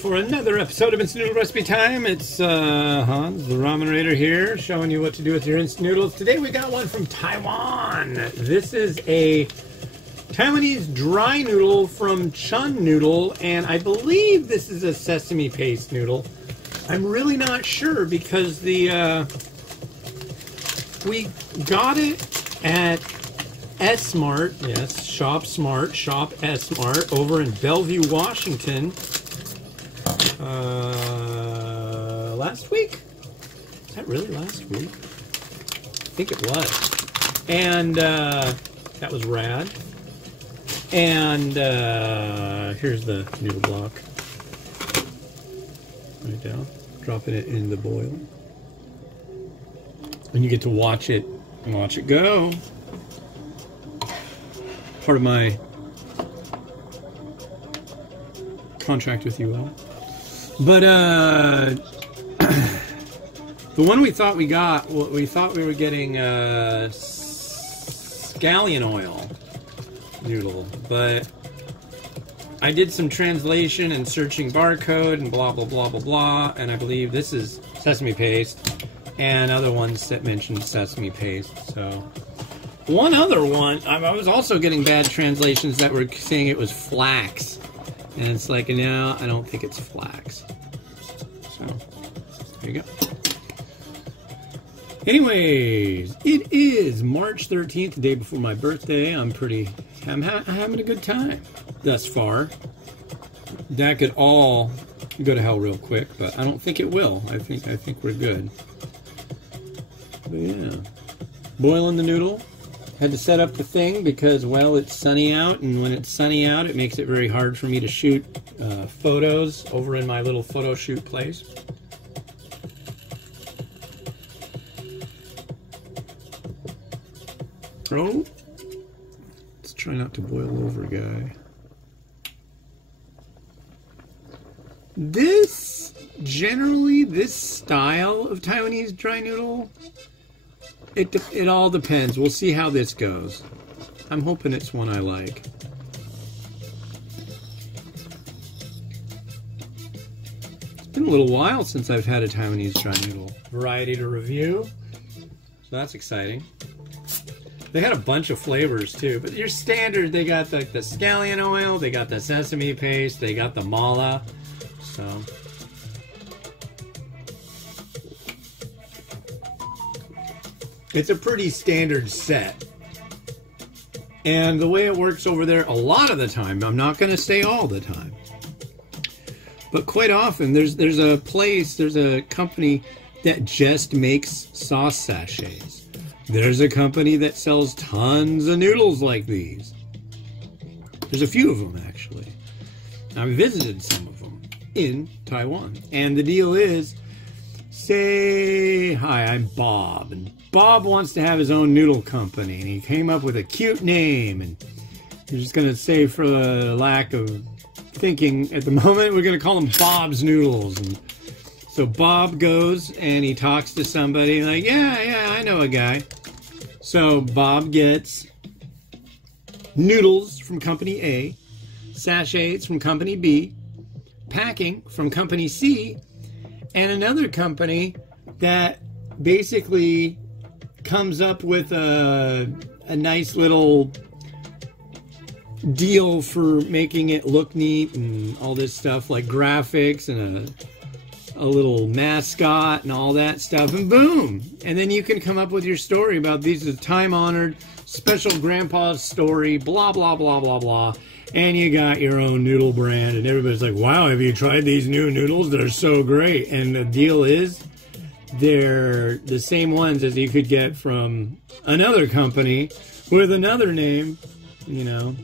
for another episode of Instant Noodle Recipe Time. It's Hans, the Ramen Raider here, showing you what to do with your instant noodles. Today we got one from Taiwan. This is a Taiwanese dry noodle from Chun Noodle, and I believe this is a sesame paste noodle. I'm really not sure because the we got it at S-Mart, yes, Shop Smart, Shop S-Mart, over in Bellevue, Washington, last week? Is that really last week? I think it was. And that was rad. And here's the noodle block. Right down. Dropping it in the boil. And you get to watch it go. Part of my contract with you all. But the one we thought we got, we thought we were getting scallion oil noodle, but I did some translation and searching barcode and blah blah blah blah blah, and I believe this is sesame paste, and other ones that mentioned sesame paste. So one other one, I was also getting bad translations that were saying it was flax. And it's like, no, I don't think it's flax. So, there you go. Anyways, it is March 13th, the day before my birthday. I'm having a good time thus far. That could all go to hell real quick, but I don't think it will. I think we're good. But yeah. Boiling the noodle. Had to set up the thing because, well, it's sunny out, and when it's sunny out, it makes it very hard for me to shoot photos over in my little photo shoot place. Oh, let's try not to boil over, guy. Generally, this style of Taiwanese dry noodle, it all depends. We'll see how this goes. I'm hoping it's one I like. It's been a little while since I've had a Taiwanese dry noodle variety to review, so that's exciting. They had a bunch of flavors too, but your standard, they got the scallion oil, they got the sesame paste, they got the mala, so. It's a pretty standard set. And the way it works over there, a lot of the time, I'm not going to say all the time, but quite often, there's a company that just makes sauce sachets. There's a company that sells tons of noodles like these. There's a few of them, actually. I've visited some of them in Taiwan. And the deal is, say, hi, I'm Bob, and Bob wants to have his own noodle company, and he came up with a cute name, and we're just going to say, for the lack of thinking at the moment, we're going to call them Bob's Noodles. And so Bob goes, and he talks to somebody, like, yeah, I know a guy. So Bob gets noodles from Company A, sachets from Company B, packing from Company C, and another company that basically comes up with a nice little deal for making it look neat and all this stuff, like graphics and a little mascot and all that stuff, and boom! And then you can come up with your story about these are time-honored, special grandpa's story, blah, blah, blah, blah, blah. And you got your own noodle brand, and everybody's like, wow, have you tried these new noodles? They're so great. And the deal is, they're the same ones as you could get from another company with another name, you know.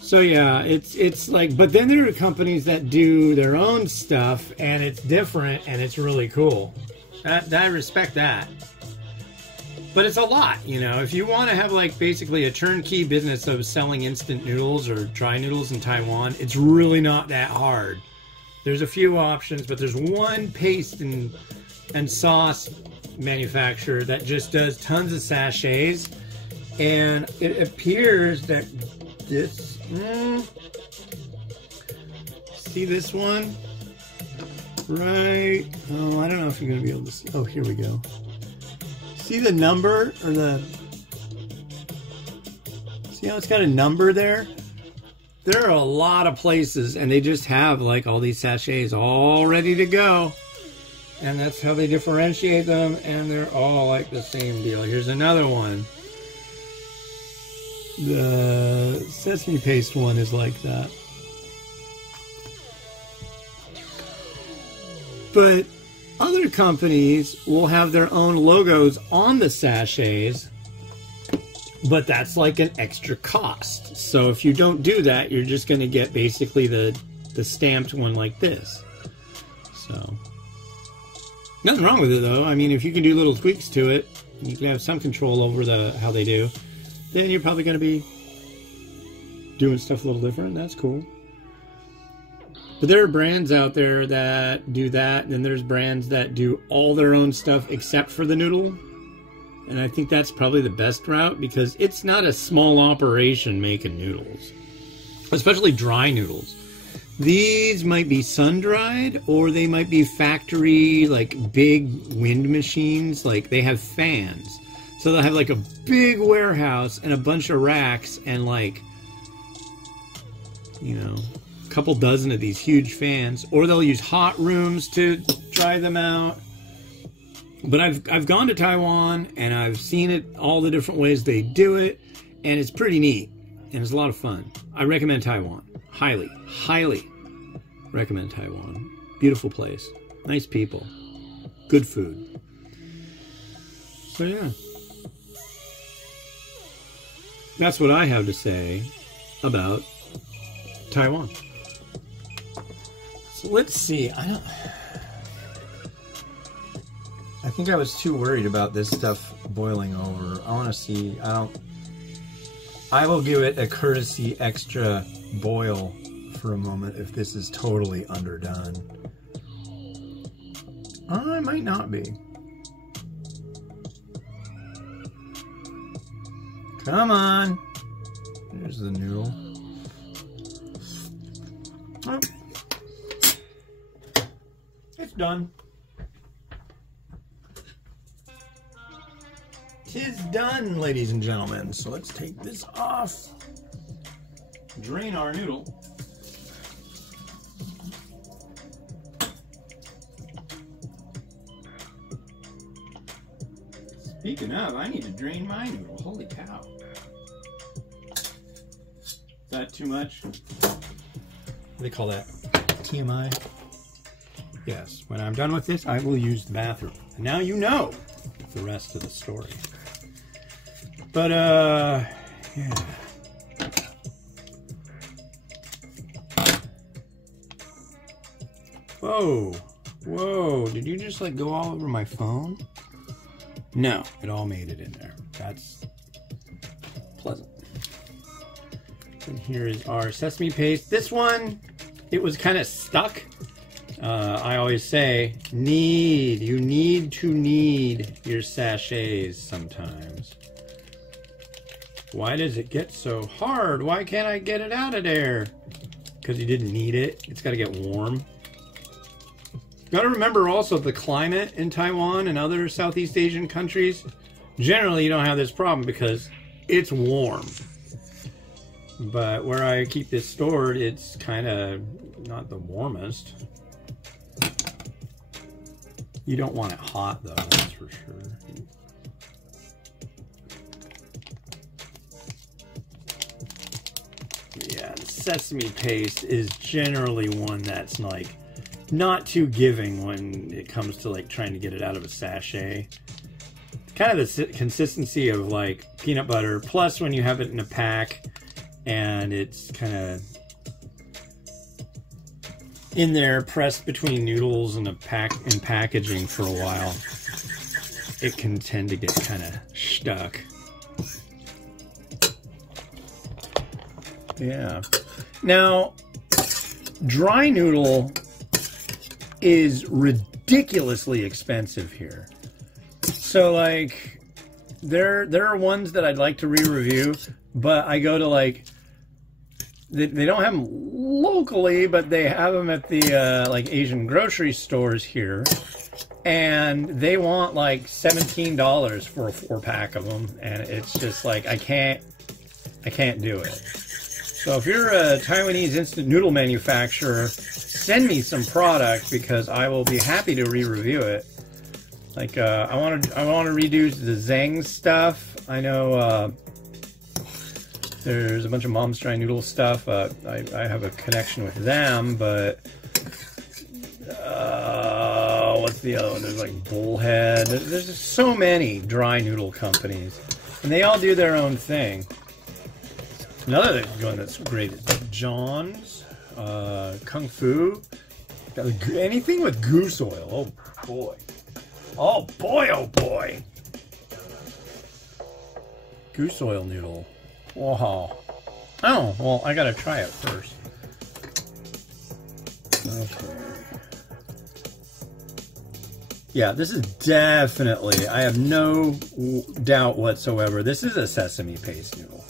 So yeah, it's like, but then there are companies that do their own stuff, and it's different, and it's really cool. I respect that. But it's a lot, you know. If you want to have, like, basically a turnkey business of selling instant noodles or dry noodles in Taiwan, it's really not that hard. There's a few options, but there's one paste and sauce manufacturer that just does tons of sachets, and it appears that this See this one? Right. Oh, I don't know if you're going to be able to see. Oh, here we go. See the number or the... See how it's got a number there? There are a lot of places and they just have like all these sachets all ready to go. And that's how they differentiate them, and they're all like the same deal. Here's another one. The sesame paste one is like that. But other companies will have their own logos on the sachets, but that's like an extra cost. So if you don't do that, you're just going to get basically the stamped one like this. So nothing wrong with it though. I mean, if you can do little tweaks to it, you can have some control over how they do, then you're probably going to be doing stuff a little different. That's cool. But there are brands out there that do that, and then there's brands that do all their own stuff except for the noodle. And I think that's probably the best route, because it's not a small operation making noodles, especially dry noodles. These might be sun-dried, or they might be factory, like big wind machines. Like they have fans. So they'll have like a big warehouse and a bunch of racks and like, you know, a couple dozen of these huge fans. Or they'll use hot rooms to dry them out. But I've gone to Taiwan and I've seen it, all the different ways they do it, and it's pretty neat and it's a lot of fun. I recommend Taiwan. Highly, highly recommend Taiwan. Beautiful place, nice people, good food. So yeah, that's what I have to say about Taiwan. So let's see. I think I was too worried about this stuff boiling over. I want to see. I will give it a courtesy extra boil for a moment if this is totally underdone. I might not be. Come on. There's the noodle. Oh. It's done. 'Tis done, ladies and gentlemen. So let's take this off. Drain our noodle. Speaking of, I need to drain my noodle. Holy cow. Is that too much? What do they call that? TMI? Yes. When I'm done with this, I will use the bathroom. And now you know the rest of the story. But, yeah. Whoa. Whoa. Did you just, like, go all over my phone? No. It all made it in there. That's pleasant. And here is our sesame paste. This one, it was kind of stuck. I always say, you need to knead your sachets sometimes. Why does it get so hard? Why can't I get it out of there? Because you didn't knead it. It's got to get warm. Got to remember also the climate in Taiwan and other Southeast Asian countries. Generally, you don't have this problem because it's warm. But where I keep this stored, it's kind of not the warmest. You don't want it hot though, that's for sure. Yeah, the sesame paste is generally one that's like not too giving when it comes to like trying to get it out of a sachet. Kind of the consistency of like peanut butter, plus when you have it in a pack and it's kind of in there pressed between noodles and packaging for a while, it can tend to get kind of stuck. Yeah. Now, dry noodle is ridiculously expensive here. So like, there are ones that I'd like to re-review, but I go to like, they don't have them locally, but they have them at the like Asian grocery stores here, and they want like $17 for a 4-pack of them, and it's just like I can't do it. So if you're a Taiwanese instant noodle manufacturer, send me some product because I will be happy to re-review it. Like I want to redo the Zhang stuff. I know there's a bunch of Mom's Dry Noodle stuff. I have a connection with them, but what's the other one? There's like Bullhead. There's just so many dry noodle companies, and they all do their own thing. Another one that's great is John's, Kung Fu. Anything with goose oil. Oh boy. Oh boy, oh boy. Goose oil noodle. Wow. Oh, well, I gotta try it first. Okay. Yeah, this is definitely, I have no doubt whatsoever, this is a sesame paste noodle.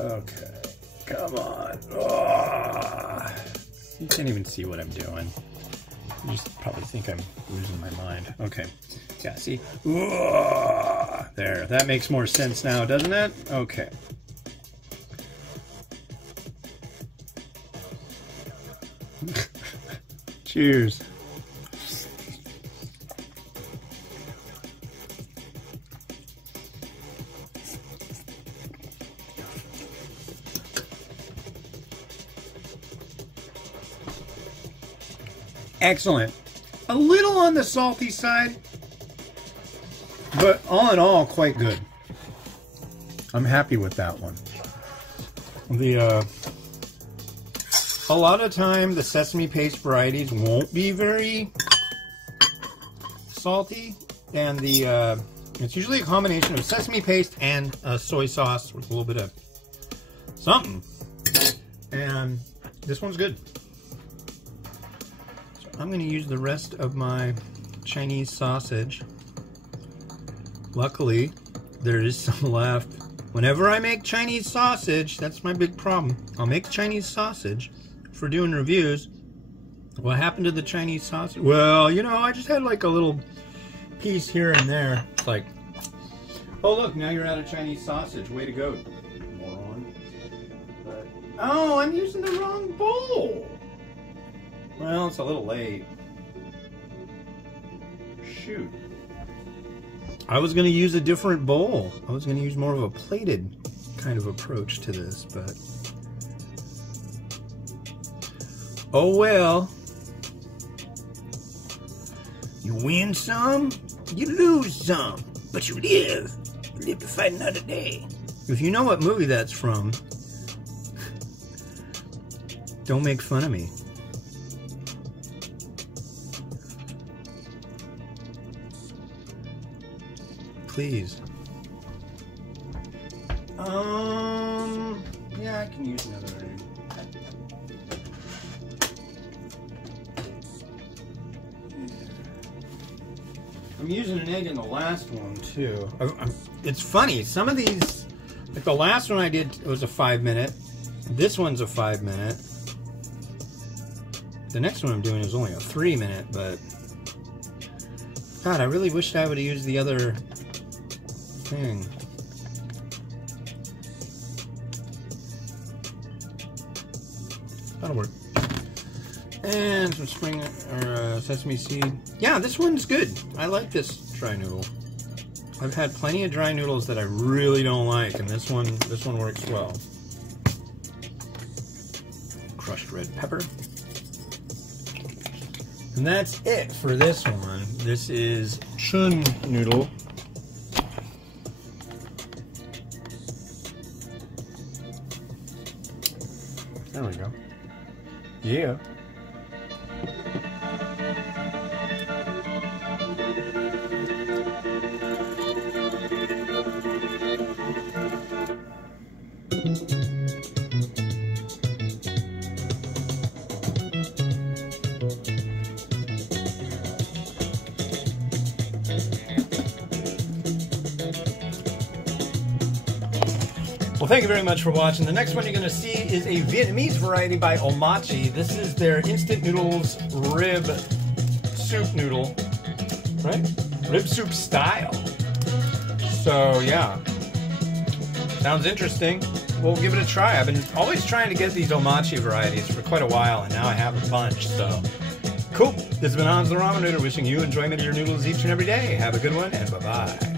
Okay, come on. Oh, you can't even see what I'm doing. You just probably think I'm losing my mind. Okay, yeah, see? Oh, there, that makes more sense now, doesn't it? Okay. Cheers. Excellent. A little on the salty side, but all in all, quite good. I'm happy with that one. A lot of time, the sesame paste varieties won't be very salty, and it's usually a combination of sesame paste and soy sauce with a little bit of something, and this one's good. So I'm going to use the rest of my Chinese sausage. Luckily, there is some left. Whenever I make Chinese sausage, that's my big problem. I'll make Chinese sausage for doing reviews. What happened to the Chinese sausage? Well, you know, I just had like a little piece here and there. It's like, oh look, now you're out of Chinese sausage. Way to go, moron. But, oh, I'm using the wrong bowl. Well, it's a little late. Shoot. I was going to use a different bowl. I was going to use more of a plated kind of approach to this, but oh well. You win some, you lose some, but you live. You live to fight another day. If you know what movie that's from, don't make fun of me. Please. Yeah, I can use another egg. I'm using an egg in the last one too. It's funny, some of these, like the last one I did, it was a 5-minute. This one's a 5-minute. The next one I'm doing is only a 3-minute, but God, I really wish I would have used the other thing. That'll work. And some spring or sesame seed. Yeah, this one's good. I like this dry noodle. I've had plenty of dry noodles that I really don't like, and this one works well. Crushed red pepper. And that's it for this one. This is Chun noodle. There we go. Yeah. Well, thank you very much for watching. The next one you're going to see is a Vietnamese variety by Omachi. This is their instant noodles rib soup noodle, right? Rib soup style. So, yeah. Sounds interesting. We'll give it a try. I've been always trying to get these Omachi varieties for quite a while, and now I have a bunch, so. Cool. This has been Hans the Ramen Noodle, wishing you enjoyment of your noodles each and every day. Have a good one, and bye-bye.